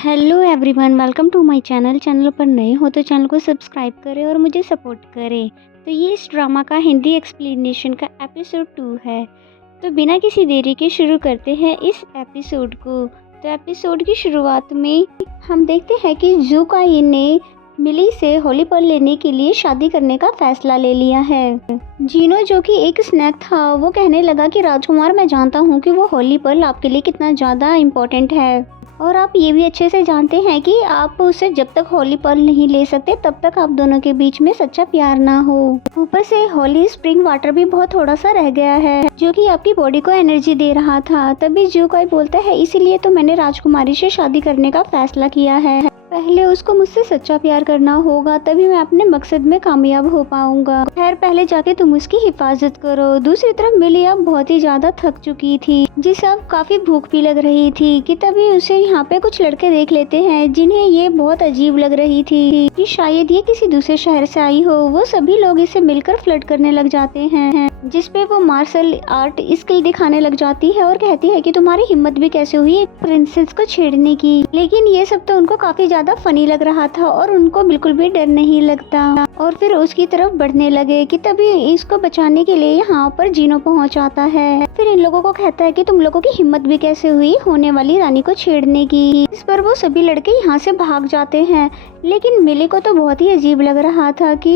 Hello everyone, welcome to my channel पर नए हो तो चैनल को सब्सक्राइब करें और मुझे सपोर्ट करें। तो ये इस ड्रामा का हिंदी एक्सप्लेनेशन का एपिसोड 2 है। तो बिना किसी देरी के शुरू करते हैं इस एपिसोड को। तो एपिसोड की शुरुआत में हम देखते हैं कि जू काई ने मिली से होली पर्ल लेने के लिए शादी करने का फैसला ले लिया है। जीनो, जो कि एक स्नैक था, वो कहने लगा कि राजकुमार, मैं जानता हूँ कि वो होली पर्ल आपके लिए कितना ज़्यादा इम्पोर्टेंट है और आप ये भी अच्छे से जानते हैं कि आप उसे जब तक होली पर्ल नहीं ले सकते तब तक आप दोनों के बीच में सच्चा प्यार ना हो। ऊपर से होली स्प्रिंग वाटर भी बहुत थोड़ा सा रह गया है जो कि आपकी बॉडी को एनर्जी दे रहा था। तभी जू काई बोलता है, इसीलिए तो मैंने राजकुमारी से शादी करने का फैसला किया है। पहले उसको मुझसे सच्चा प्यार करना होगा, तभी मैं अपने मकसद में कामयाब हो पाऊंगा। खैर, पहले जाके तुम उसकी हिफाजत करो। दूसरी तरफ मिली अब बहुत ही ज्यादा थक चुकी थी, जिसे अब काफी भूख भी लग रही थी कि तभी उसे यहाँ पे कुछ लड़के देख लेते हैं जिन्हें ये बहुत अजीब लग रही थी कि शायद ये किसी दूसरे शहर से आई हो। वो सभी लोग इसे मिलकर फ्लर्ट करने लग जाते हैं, जिसपे वो मार्शल आर्ट स्किल दिखाने लग जाती है और कहती है कि तुम्हारी हिम्मत भी कैसे हुई एक प्रिंसेस को छेड़ने की। लेकिन ये सब तो उनको काफी ज्यादा फनी लग रहा था और उनको बिल्कुल भी डर नहीं लगता और फिर उसकी तरफ बढ़ने लगे कि तभी इसको बचाने के लिए यहाँ पर जीनो पहुँच आता है। फिर इन लोगों को कहता है कि तुम लोगों की हिम्मत भी कैसे हुई होने वाली रानी को छेड़ने की। इस पर वो सभी लड़के यहाँ से भाग जाते हैं। लेकिन मिली को तो बहुत ही अजीब लग रहा था कि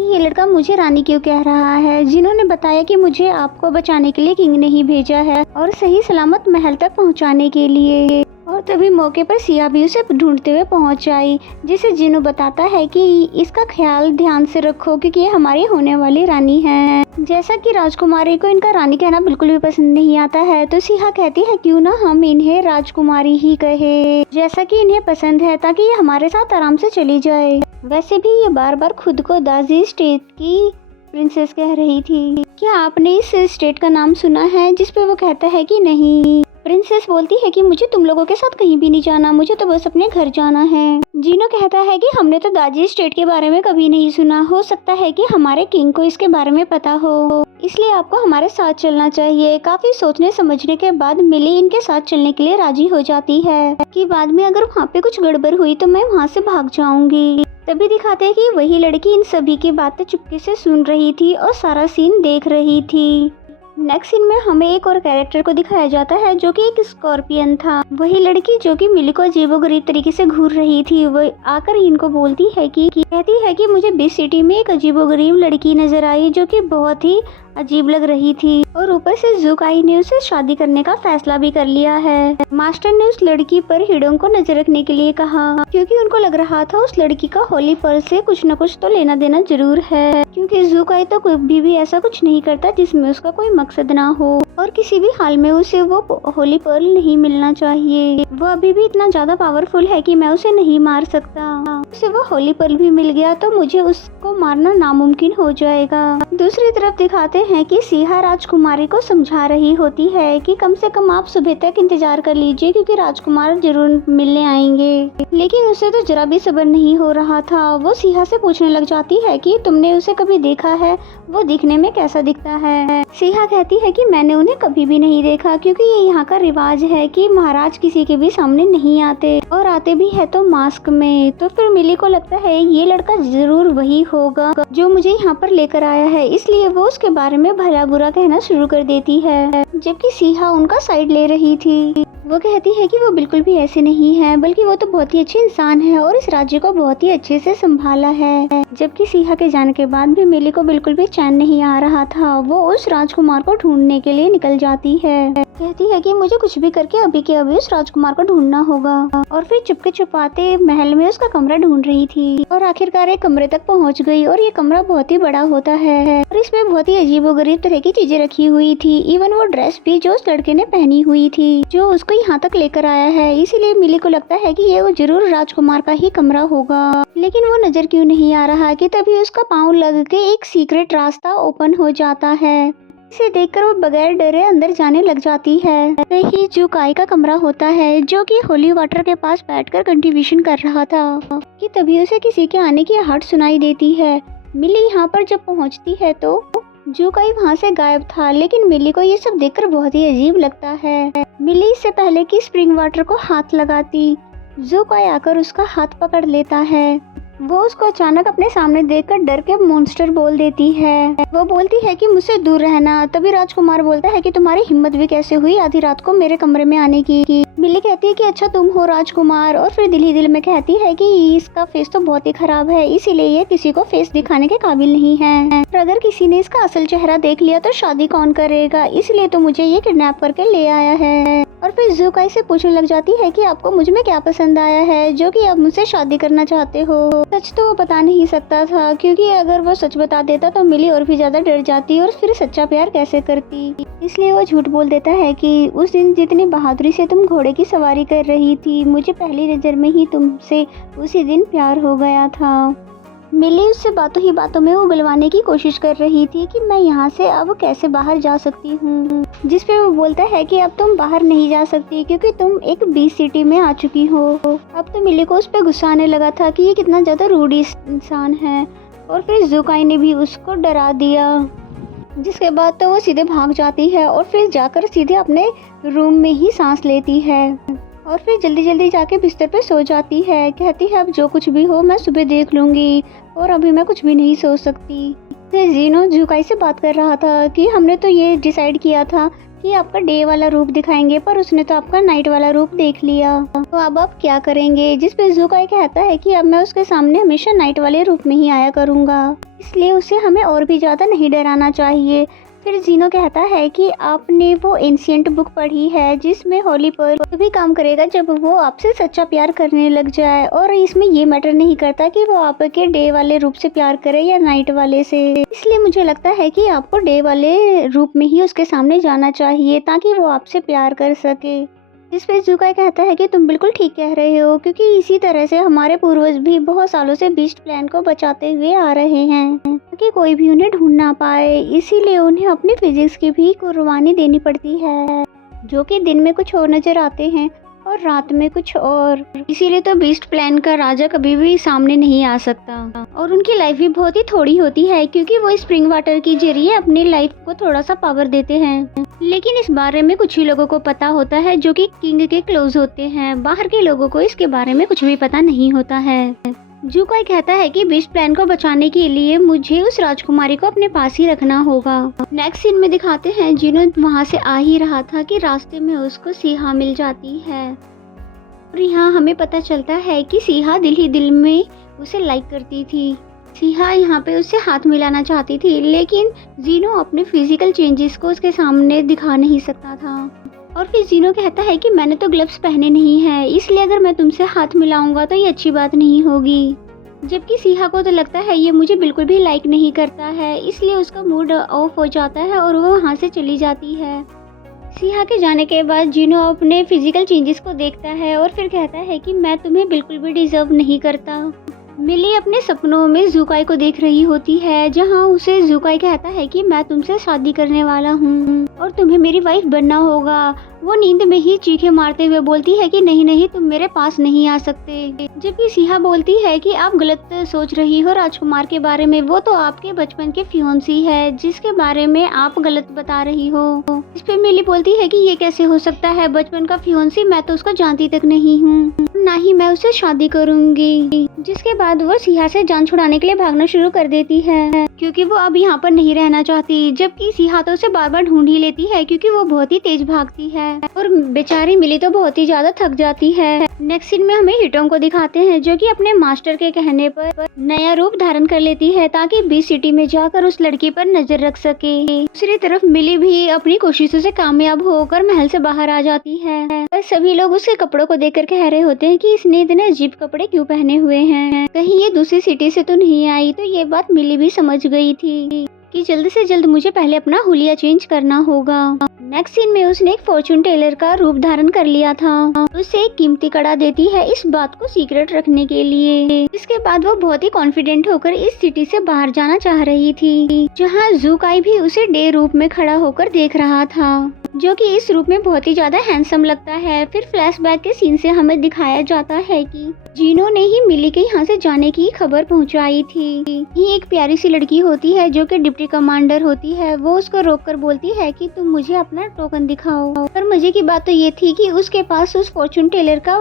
ये लड़का मुझे रानी क्यों कह रहा है, जिन्होंने बताया कि मुझे आपको बचाने के लिए किंग ने ही भेजा है और सही सलामत महल तक पहुंचाने के लिए। और तभी मौके पर सिया भी उसे ढूंढते हुए पहुंच आई, जिसे जिनो बताता है कि इसका ख्याल ध्यान से रखो क्योंकि ये हमारी होने वाली रानी है। जैसा कि राजकुमारी को इनका रानी कहना बिल्कुल भी पसंद नहीं आता है, तो सिया कहती है क्यों ना हम इन्हें राजकुमारी ही कहे, जैसा कि इन्हें पसंद है, ताकि ये हमारे साथ आराम से चली जाए। वैसे भी ये बार बार खुद को दाजी स्टेट की प्रिंसेस कह रही थी। क्या आपने इस स्टेट का नाम सुना है? जिसपे वो कहता है कि नहीं। प्रिंसेस बोलती है कि मुझे तुम लोगों के साथ कहीं भी नहीं जाना, मुझे तो बस अपने घर जाना है। जीनो कहता है कि हमने तो दाजी स्टेट के बारे में कभी नहीं सुना, हो सकता है कि हमारे किंग को इसके बारे में पता हो, इसलिए आपको हमारे साथ चलना चाहिए। काफी सोचने समझने के बाद मिली इनके साथ चलने के लिए राजी हो जाती है कि बाद में अगर वहाँ पे कुछ गड़बड़ हुई तो मैं वहाँ से भाग जाऊंगी। तभी दिखाते हैं कि वही लड़की इन सभी की बातें चुपके से सुन रही थी और सारा सीन देख रही थी। नेक्स्ट सीन में हमें एक और कैरेक्टर को दिखाया जाता है जो कि एक स्कॉर्पियन था। वही लड़की जो कि मिली को अजीबोगरीब तरीके से घूर रही थी, वो आकर इनको बोलती है कि कहती है कि मुझे बिग सिटी में एक अजीबोगरीब लड़की नजर आई जो कि बहुत ही अजीब लग रही थी और ऊपर से जू काई ने उसे शादी करने का फैसला भी कर लिया है। मास्टर ने उस लड़की पर हिडोंग को नजर रखने के लिए कहा क्योंकि उनको लग रहा था उस लड़की का होली पर्ल से कुछ न कुछ तो लेना देना जरूर है, क्योंकि जू काई तो कभी भी ऐसा कुछ नहीं करता जिसमें उसका कोई मकसद ना हो और किसी भी हाल में उसे वो होली पर्ल नहीं मिलना चाहिए। वो अभी भी इतना ज्यादा पावरफुल है कि मैं उसे नहीं मार सकता। उसे वो होली पर्ल भी मिल गया तो मुझे उसको मारना नामुमकिन हो जाएगा। दूसरी तरफ दिखाते हैं कि सिया राजकुमारी को समझा रही होती है कि कम से कम आप सुबह तक इंतजार कर लीजिए क्योंकि राजकुमार जरूर मिलने आएंगे। लेकिन उसे तो जरा भी सब्र नहीं हो रहा था। वो सिया से पूछने लग जाती है कि तुमने उसे कभी देखा है, वो दिखने में कैसा दिखता है। सिया कहती है कि मैंने उन्हें कभी भी नहीं देखा क्योंकि ये यहाँ का रिवाज है कि महाराज किसी के भी सामने नहीं आते और आते भी है तो मास्क में। तो फिर मिली को लगता है ये लड़का जरूर वही होगा जो मुझे यहाँ पर लेकर आया है, इसलिए वो उसके बारे में भला बुरा कहना शुरू कर देती है। जबकि सिया उनका साइड ले रही थी। वो कहती है कि वो बिल्कुल भी ऐसे नहीं है, बल्कि वो तो बहुत ही अच्छे इंसान है और इस राज्य को बहुत ही अच्छे से संभाला है। जबकि सिया के जाने के बाद भी मिली को बिल्कुल भी चैन नहीं आ रहा था। वो उस राजकुमार को ढूंढने के लिए निकल जाती है। कहती है कि मुझे कुछ भी करके अभी के अभी उस राजकुमार को ढूंढना होगा और फिर चुपके छुपाते महल में उसका कमरा ढूंढ रही थी और आखिरकार एक कमरे तक पहुंच गई। और ये कमरा बहुत ही बड़ा होता है और इसमें बहुत ही अजीबोगरीब तरह की चीजें रखी हुई थी। इवन वो ड्रेस भी जो उस लड़के ने पहनी हुई थी जो उसको यहाँ तक लेकर आया है। इसीलिए मिली को लगता है कि ये वो जरूर राजकुमार का ही कमरा होगा। लेकिन वो नजर क्यों नहीं आ रहा कि तभी उसका पाँव लग के एक सीक्रेट रास्ता ओपन हो जाता है। इसे देखकर वो बगैर डरे अंदर जाने लग जाती है। वही जू काई का कमरा होता है जो कि होली वाटर के पास बैठकर कंट्रीब्यूशन कर रहा था कि तभी उसे किसी के आने की आहट सुनाई देती है। मिली यहाँ पर जब पहुँचती है तो जू काई वहाँ से गायब था, लेकिन मिली को ये सब देखकर बहुत ही अजीब लगता है। मिली इससे पहले कि स्प्रिंग वाटर को हाथ लगाती जुकाई आकर उसका हाथ पकड़ लेता है। वो उसको अचानक अपने सामने देखकर डर के मॉन्स्टर बोल देती है। वो बोलती है कि मुझसे दूर रहना। तभी राजकुमार बोलता है कि तुम्हारी हिम्मत भी कैसे हुई आधी रात को मेरे कमरे में आने की। मिली कहती है कि अच्छा तुम हो राजकुमार, और फिर दिल ही दिल में कहती है कि इसका फेस तो बहुत ही खराब है, इसीलिए ये किसी को फेस दिखाने के काबिल नहीं है। और अगर किसी ने इसका असल चेहरा देख लिया तो शादी कौन करेगा, इसलिए तो मुझे ये किडनैप करके ले आया है। और फिर जुकाई से पूछने लग जाती है कि आपको मुझ में क्या पसंद आया है जो कि आप मुझसे शादी करना चाहते हो। सच तो वो बता नहीं सकता था, क्योंकि अगर वो सच बता देता तो मिली और भी ज्यादा डर जाती और फिर सच्चा प्यार कैसे करती। इसलिए वो झूठ बोल देता है कि उस दिन जितनी बहादुरी से तुम घोड़े की सवारी कर रही थी, मुझे पहली नज़र में ही तुमसे उसी दिन प्यार हो गया था। मिली उससे बातों ही बातों में उगलवाने की कोशिश कर रही थी कि मैं यहाँ से अब कैसे बाहर जा सकती हूँ, जिस पे वो बोलता है कि अब तुम बाहर नहीं जा सकती क्योंकि तुम एक बीच सिटी में आ चुकी हो। अब तो मिली को उस पे गुस्सा आने लगा था कि ये कितना ज़्यादा रूड इंसान है, और फिर जुकाई ने भी उसको डरा दिया। जिसके बाद तो वो सीधे भाग जाती है और फिर जाकर सीधे अपने रूम में ही सांस लेती है और फिर जल्दी जल्दी जाके बिस्तर पे सो जाती है। कहती है अब जो कुछ भी हो मैं सुबह देख लूँगी और अभी मैं कुछ भी नहीं सोच सकती। फिर जीनो जुकाई से बात कर रहा था कि हमने तो ये डिसाइड किया था कि आपका डे वाला रूप दिखाएंगे, पर उसने तो आपका नाइट वाला रूप देख लिया, तो अब आप क्या करेंगे। जिस पे जुकाई कहता है कि अब मैं उसके सामने हमेशा नाइट वाले रूप में ही आया करूँगा, इसलिए उसे हमें और भी ज़्यादा नहीं डराना चाहिए। फिर जीनो कहता है कि आपने वो एंशिएंट बुक पढ़ी है जिसमें होली पर तभी काम करेगा जब वो आपसे सच्चा प्यार करने लग जाए, और इसमें ये मैटर नहीं करता कि वो आपके डे वाले रूप से प्यार करे या नाइट वाले से। इसलिए मुझे लगता है कि आपको डे वाले रूप में ही उसके सामने जाना चाहिए ताकि वो आपसे प्यार कर सके। जिस पे जुकाई कहता है कि तुम बिल्कुल ठीक कह रहे हो, क्योंकि इसी तरह से हमारे पूर्वज भी बहुत सालों से बीस्ट प्लान को बचाते हुए आ रहे हैं ताकि कोई भी उन्हें ढूंढ ना पाए, इसीलिए उन्हें अपनी फिजिक्स की भी कुर्बानी देनी पड़ती है, जो कि दिन में कुछ और नजर आते हैं और रात में कुछ और। इसीलिए तो बीस्ट प्लान का राजा कभी भी सामने नहीं आ सकता, और उनकी लाइफ भी बहुत ही थोड़ी होती है क्योंकि वो स्प्रिंग वाटर के जरिए अपनी लाइफ को थोड़ा सा पावर देते हैं। लेकिन इस बारे में कुछ ही लोगों को पता होता है जो कि किंग के क्लोज होते हैं, बाहर के लोगों को इसके बारे में कुछ भी पता नहीं होता है। जुकाई कहता है कि बीस्ट प्लान को बचाने के लिए मुझे उस राजकुमारी को अपने पास ही रखना होगा। नेक्स्ट सीन में दिखाते हैं जिनो वहाँ से आ ही रहा था कि रास्ते में उसको सीहा मिल जाती है, और यहाँ हमें पता चलता है कि सीहा दिल ही दिल में उसे लाइक करती थी। सीहा यहाँ पे उससे हाथ मिलाना चाहती थी, लेकिन जीनो अपने फिजिकल चेंजेस को उसके सामने दिखा नहीं सकता था। और फिर जीनो कहता है कि मैंने तो ग्लव्स पहने नहीं है, इसलिए अगर मैं तुमसे हाथ मिलाऊंगा तो ये अच्छी बात नहीं होगी। जबकि सीहा को तो लगता है ये मुझे बिल्कुल भी लाइक नहीं करता है, इसलिए उसका मूड ऑफ हो जाता है और वो वहाँ से चली जाती है। सीहा के जाने के बाद जीनो अपने फिजिकल चेंजेस को देखता है और फिर कहता है कि मैं तुम्हें बिल्कुल भी डिजर्व नहीं करता। मिली अपने सपनों में जुकाई को देख रही होती है, जहां उसे जुकाई कहता है कि मैं तुमसे शादी करने वाला हूं और तुम्हें मेरी वाइफ बनना होगा। वो नींद में ही चीखें मारते हुए बोलती है कि नहीं नहीं, तुम मेरे पास नहीं आ सकते। जबकि सीहा बोलती है कि आप गलत सोच रही हो राजकुमार के बारे में, वो तो आपके बचपन के फियोंसी है जिसके बारे में आप गलत बता रही हो। इस पे मिली बोलती है कि ये कैसे हो सकता है, बचपन का फियोंसी, मैं तो उसको जानती तक नहीं हूँ, ना ही मैं उससे शादी करूंगी। जिसके बाद वो सीहा से जान छुड़ाने के लिए भागना शुरू कर देती है क्योंकि वो अब यहाँ पर नहीं रहना चाहती। जबकि सीहा तो उसे बार बार ढूंढ ही लेती है क्योंकि वो बहुत ही तेज भागती है और बेचारी मिली तो बहुत ही ज्यादा थक जाती है। नेक्स्ट सीन में हमें हिटोंग को दिखाते हैं जो कि अपने मास्टर के कहने पर नया रूप धारण कर लेती है ताकि बीच सिटी में जाकर उस लड़की पर नजर रख सके। दूसरी तरफ मिली भी अपनी कोशिशों से कामयाब होकर महल से बाहर आ जाती है। सभी लोग उसके कपड़ों को देखकर कह रहे होते हैं कि इसने इतने अजीब कपड़े क्यों पहने हुए हैं, कहीं ये दूसरी सिटी से तो नहीं आई। तो ये बात मिली भी समझ गई थी कि जल्द से जल्द मुझे पहले अपना हुलिया चेंज करना होगा। नेक्स्ट सीन में उसने एक फॉर्चून टेलर का रूप धारण कर लिया था। उसे एक कीमती कड़ा देती है इस बात को सीक्रेट रखने के लिए। इसके बाद वो बहुत ही कॉन्फिडेंट होकर इस सिटी से बाहर जाना चाह रही थी, जहाँ जुकाई भी उसे डे रूप में खड़ा होकर देख रहा था, जो कि इस रूप में बहुत ही ज्यादा हैंडसम लगता है। फिर फ्लैशबैक के सीन से हमें दिखाया जाता है कि जीनो ने ही मिली के यहाँ से जाने की खबर पहुँचाई थी। ये एक प्यारी सी लड़की होती है जो कि डिप्टी कमांडर होती है। वो उसको रोककर बोलती है कि तुम मुझे अपना टोकन दिखाओ। पर मजे की बात तो ये थी कि उसके पास उस फॉर्चून टेलर का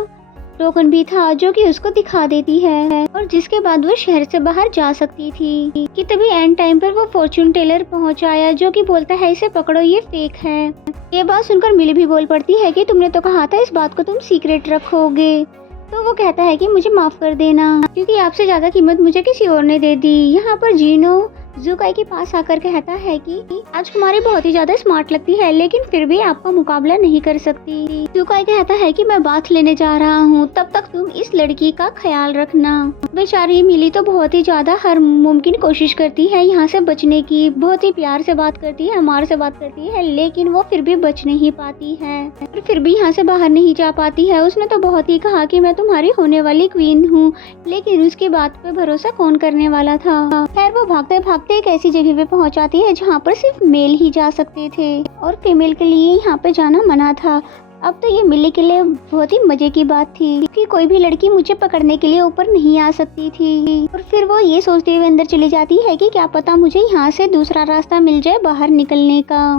टोकन भी था जो कि उसको दिखा देती है और जिसके बाद वो शहर से बाहर जा सकती थी। कि तभी एंड टाइम पर वो फॉर्चून टेलर पहुंच आया जो कि बोलता है इसे पकड़ो, ये फेक है। ये बात सुनकर मिली भी बोल पड़ती है कि तुमने तो कहा था इस बात को तुम सीक्रेट रखोगे। तो वो कहता है कि मुझे माफ कर देना क्योंकि आपसे ज्यादा कीमत मुझे किसी और ने दे दी। यहाँ पर जीनो ज़ुकाई के पास आकर कहता है कि राजकुमारी बहुत ही ज्यादा स्मार्ट लगती है लेकिन फिर भी आपका मुकाबला नहीं कर सकती। ज़ुकाई कहता है कि मैं बात लेने जा रहा हूँ, तब तक तुम इस लड़की का ख्याल रखना। बेचारी मिली तो बहुत ही ज्यादा हर मुमकिन कोशिश करती है यहाँ से बचने की, बहुत ही प्यार से बात करती है, अमार से बात करती है, लेकिन वो फिर भी बच नहीं पाती है और फिर भी यहाँ से बाहर नहीं जा पाती है। उसने तो बहुत ही कहा कि मैं तुम्हारी होने वाली क्वीन हूँ, लेकिन उसकी बात पे भरोसा कौन करने वाला था। खैर वो भागते भागते एक ऐसी जगह पे पहुंच जाती है जहाँ पर सिर्फ मेल ही जा सकते थे और फीमेल के लिए यहाँ पे जाना मना था। अब तो ये मिली के लिए बहुत ही मजे की बात थी कि कोई भी लड़की मुझे पकड़ने के लिए ऊपर नहीं आ सकती थी। और फिर वो ये सोचते हुए अंदर चली जाती है कि क्या पता मुझे यहाँ से दूसरा रास्ता मिल जाए बाहर निकलने का।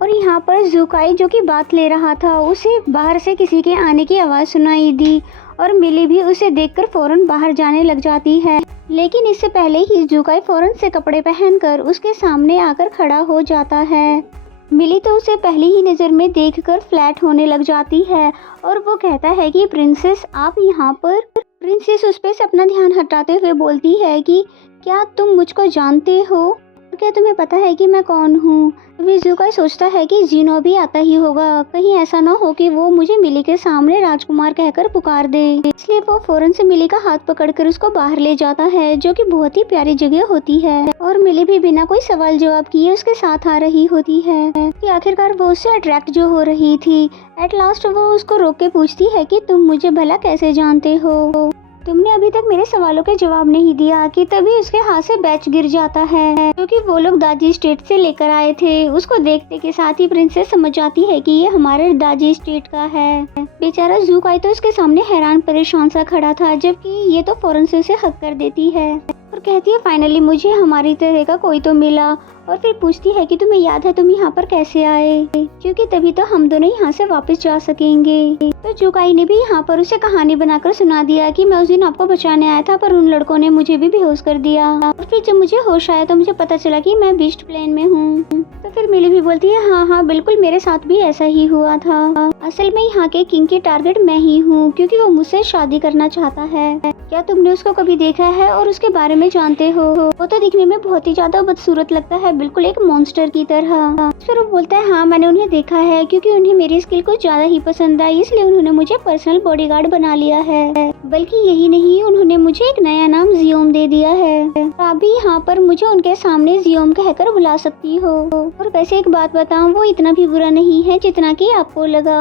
और यहाँ पर ज़ुकाई जो कि बात ले रहा था, उसे बाहर से किसी के आने की आवाज़ सुनाई दी और मिली भी उसे देखकर फौरन बाहर जाने लग जाती है। लेकिन इससे पहले ही ज़ुकाई फौरन से कपड़े पहनकर उसके सामने आकर खड़ा हो जाता है। मिली तो उसे पहली ही नज़र में देखकर फ्लैट होने लग जाती है और वो कहता है कि प्रिंसेस आप यहाँ पर। प्रिंसेस उस पे से अपना ध्यान हटाते हुए बोलती है कि क्या तुम मुझको जानते हो, क्या तुम्हें पता है कि मैं कौन हूँ। अभी ज़ुकाई सोचता है कि जीनो भी आता ही होगा, कहीं ऐसा ना हो कि वो मुझे मिली के सामने राजकुमार कहकर पुकार दे। इसलिए वो फौरन से मिली का हाथ पकड़कर उसको बाहर ले जाता है जो कि बहुत ही प्यारी जगह होती है। और मिली भी बिना कोई सवाल जवाब किए उसके साथ आ रही होती है कि आखिरकार वो उससे अट्रैक्ट जो हो रही थी। एट लास्ट वो उसको रोक के पूछती है कि तुम मुझे भला कैसे जानते हो, तुमने अभी तक मेरे सवालों के जवाब नहीं दिया। कि तभी उसके हाथ से बैच गिर जाता है क्योंकि वो लोग दाजी स्टेट से लेकर आए थे। उसको देखते के साथ ही प्रिंसेस समझ जाती है कि ये हमारे दाजी स्टेट का है। बेचारा ज़ुकाई तो उसके सामने हैरान परेशान सा खड़ा था, जबकि ये तो फौरन से उसे हक कर देती है और कहती है फाइनली मुझे हमारी तरह का कोई तो मिला। और फिर पूछती है कि तुम्हें याद है तुम यहाँ पर कैसे आए, क्योंकि तभी तो हम दोनों यहाँ से वापस जा सकेंगे। तो ज़ुकाई ने भी यहाँ पर उसे कहानी बनाकर सुना दिया कि मैं उस दिन आपको बचाने आया था पर उन लड़कों ने मुझे भी बेहोश कर दिया और फिर जब मुझे होश आया तो मुझे पता चला कि मैं बीस्ट प्लेन में हूँ। तो फिर मिली भी बोलती है हाँ हाँ बिल्कुल मेरे साथ भी ऐसा ही हुआ था। असल में यहाँ के किंग की टारगेट मैं ही हूँ क्योंकि वो मुझसे शादी करना चाहता है। क्या तुमने उसको कभी देखा है और उसके बारे में जानते हो? वो तो दिखने में बहुत ही ज्यादा बदसूरत लगता है, बिल्कुल एक मॉन्स्टर की तरह। फिर वो बोलता है हाँ मैंने उन्हें देखा है क्योंकि उन्हें मेरी स्किल कुछ ज्यादा ही पसंद आई, इसलिए उन्होंने मुझे पर्सनल बॉडीगार्ड बना लिया है। बल्कि यही नहीं, उन्होंने मुझे एक नया नाम जियोम दे दिया है। आप भी यहाँ पर मुझे उनके सामने जियोम कहकर बुला सकती हो। और वैसे एक बात बताऊं, वो इतना भी बुरा नहीं है जितना कि आपको लगा।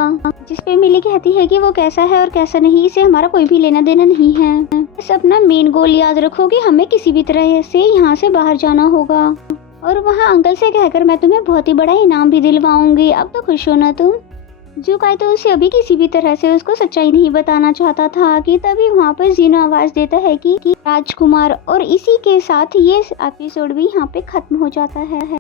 जिसपे मिली कहती है कि वो कैसा है और कैसा नहीं इसे हमारा कोई भी लेना देना नहीं है। बस अपना मेन गोल याद रखो कि हमें किसी भी तरह से यहाँ से बाहर जाना होगा और वहाँ अंकल से कहकर मैं तुम्हें बहुत ही बड़ा इनाम भी दिलवाऊंगी। अब तो खुश हो ना तुम। ज़ुकाई तो उसे अभी किसी भी तरह से उसको सच्चाई नहीं बताना चाहता था कि तभी वहाँ पर जीनो आवाज देता है कि राजकुमार। और इसी के साथ ये एपिसोड भी यहाँ पे खत्म हो जाता है।